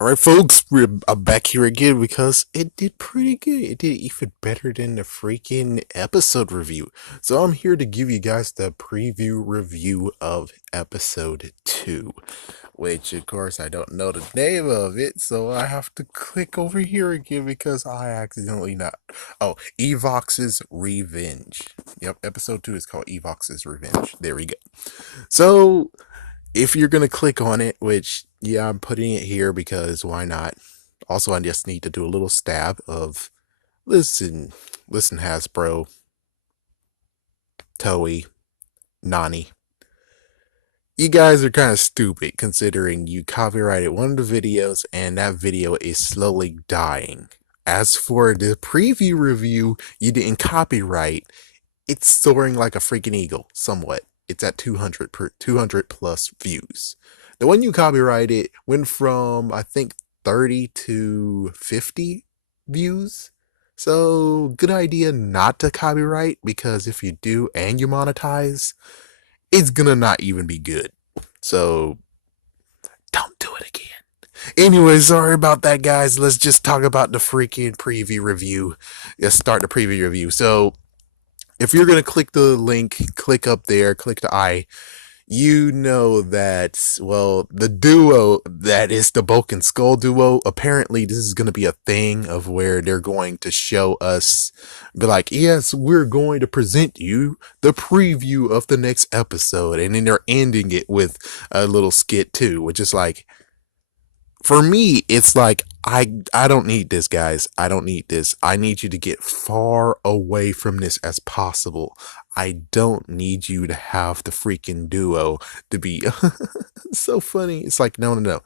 Alright, folks, I'm back here again because it did pretty good. It did even better than the freaking episode review. So I'm here to give you guys the preview review of episode 2, which, of course, I don't know the name of it, so I have to click over here again because I accidentally not. Oh, Evox's Revenge. Yep, episode 2 is called Evox's Revenge. There we go. So if you're going to click on it, which, yeah, I'm putting it here because why not? Also, I just need to do a little stab of listen, Hasbro, Toei, Nani. You guys are kind of stupid considering you copyrighted one of the videos and that video is slowly dying. As for the preview review, you didn't copyright. It's soaring like a freaking eagle, somewhat. It's at 200 plus views. The one you copyrighted went from, I think, 30 to 50 views. So, good idea not to copyright because if you do and you monetize, it's gonna not even be good. So, don't do it again. Anyway, sorry about that, guys. Let's just talk about the freaking preview review. Let's start the preview review. So, if you're going to click the link, click up there, click the I, you know that, well, the duo that is the Bulk and Skull duo, apparently this is going to be a thing of where they're going to show us, be like, yes, we're going to present you the preview of the next episode. And then they're ending it with a little skit too, which is like, for me, it's like I don't need this, guys. I don't need this. I need you to get far away from this as possible. I don't need you to have the freaking duo to be so funny. It's like no.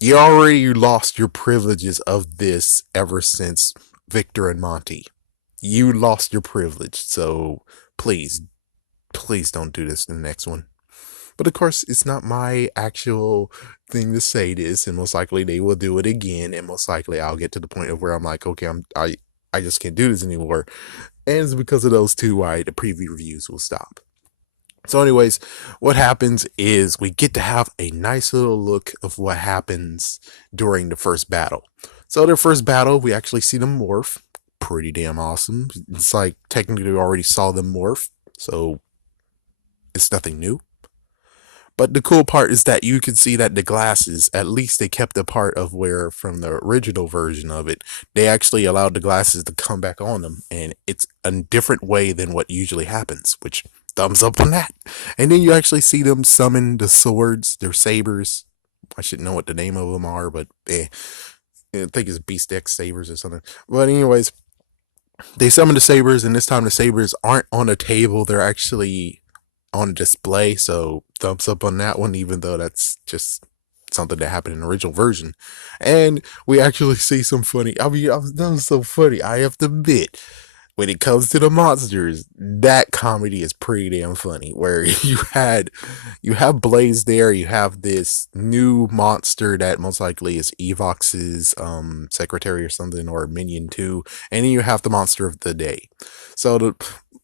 You already lost your privileges of this ever since Victor and Monty. You lost your privilege, so please, please don't do this in the next one. But of course, it's not my actual thing to say this, and most likely they will do it again, and most likely I'll get to the point of where I'm like, okay, I just can't do this anymore, and it's because of those two why the preview reviews will stop. So, anyways, what happens is we get to have a nice little look of what happens during the first battle. So, their first battle, we actually see them morph. Pretty damn awesome. It's like technically we already saw them morph, so it's nothing new. But the cool part is that you can see that the glasses, at least they kept a part of where from the original version of it, they actually allowed the glasses to come back on them. And it's a different way than what usually happens, which thumbs up on that. And then you actually see them summon the swords, their sabers. I should know what the name of them are, but I think it's Beast X sabers or something. But anyways, they summon the sabers, and this time the sabers aren't on a table. They're actually on display, so thumbs up on that one, even though that's just something that happened in the original version. And we actually see some funny, that was so funny, I have to admit, when it comes to the monsters, that comedy is pretty damn funny. Where you have Blaze there, you have this new monster that most likely is Evox's secretary or something, or minion too, and then you have the monster of the day. So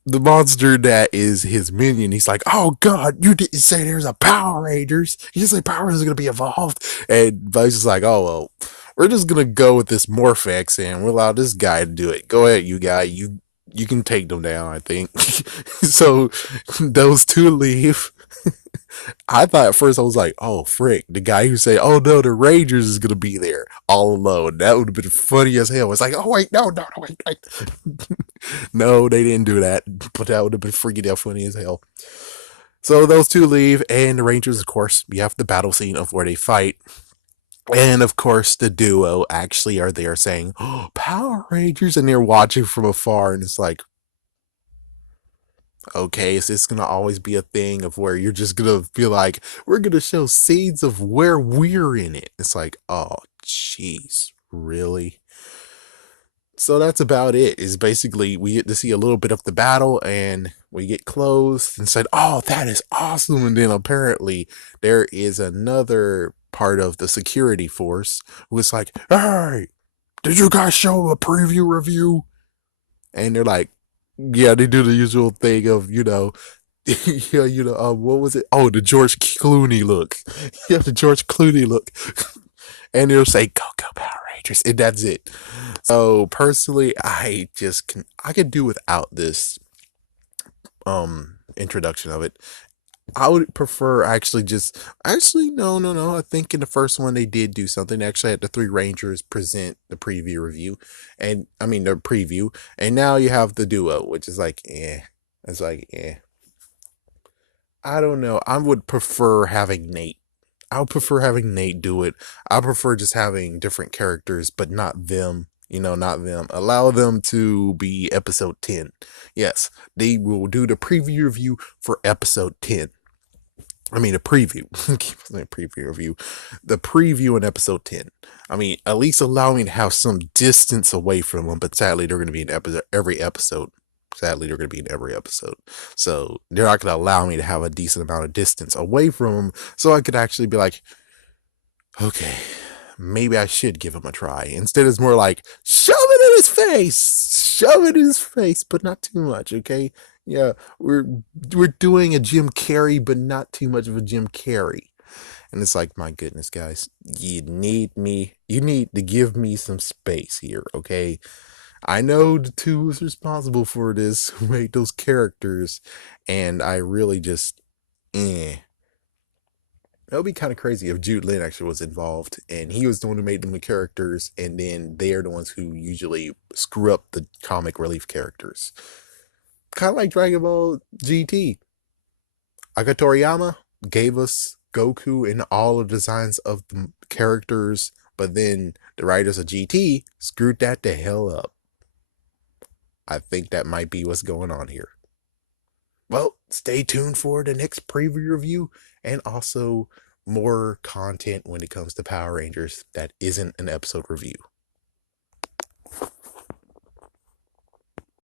the monster that is his minion, he's like, oh god, you didn't say there's a Power Rangers. You didn't say Power Rangers are gonna be involved. And Blaze is like, oh well, we're just gonna go with this Morphex and we'll allow this guy to do it. Go ahead, you guy. You can take them down, I think. So those two leave. I thought at first I was like, oh frick, the guy who said, oh no, the Rangers is gonna be there all alone. That would have been funny as hell. It's like, oh wait, no, wait. No, they didn't do that, but that would have been freaking out funny as hell. So those two leave, and the Rangers, of course, we have the battle scene of where they fight. And of course, the duo actually are there saying, oh, Power Rangers, and they're watching from afar, and it's like, okay, is this gonna always be a thing of where you're just gonna feel like we're gonna show scenes of where we're in it? It's like, oh, jeez, really? So that's about it. Is basically we get to see a little bit of the battle and we get close and said, oh, that is awesome. And then apparently there is another part of the security force who is like, hey, did you guys show a preview review? And they're like, yeah, they do the usual thing of, yeah, what was it? Oh, the George Clooney look. Yeah, the George Clooney look. and it'll say "Go Go Power Rangers," and that's it. So personally, I could do without this introduction of it. I would prefer actually no. I think in the first one they did do something. They actually had the three Rangers present the preview review, and I mean the preview, and now you have the duo, which is like It's like I don't know. I would prefer having Nate. I would prefer having Nate do it. I prefer just having different characters, but not them. Not them. Allow them to be episode 10. Yes, they will do the preview review for episode 10. I mean, a preview. Keep saying preview review. The preview in episode 10. I mean, at least allow me to have some distance away from them, but sadly, they're going to be in every episode. Sadly, they're going to be in every episode. So they're not going to allow me to have a decent amount of distance away from them so I could actually be like, okay, maybe I should give him a try. Instead, it's more like, shove it in his face! Shove it in his face, but not too much, okay? Yeah, we're doing a Jim Carrey, but not too much of a Jim Carrey. And it's like, my goodness, guys, you need to give me some space here, okay? I know the two is responsible for this, who made those characters, and I really just, eh. That would be kind of crazy if Jude Lin actually was involved and he was the one who made them the characters, and then they are the ones who usually screw up the comic relief characters. Kind of like Dragon Ball GT. Akira Toriyama gave us Goku and all the designs of the characters, but then the writers of GT screwed that the hell up. I think that might be what's going on here. Well, stay tuned for the next preview review and also more content when it comes to Power Rangers that isn't an episode review.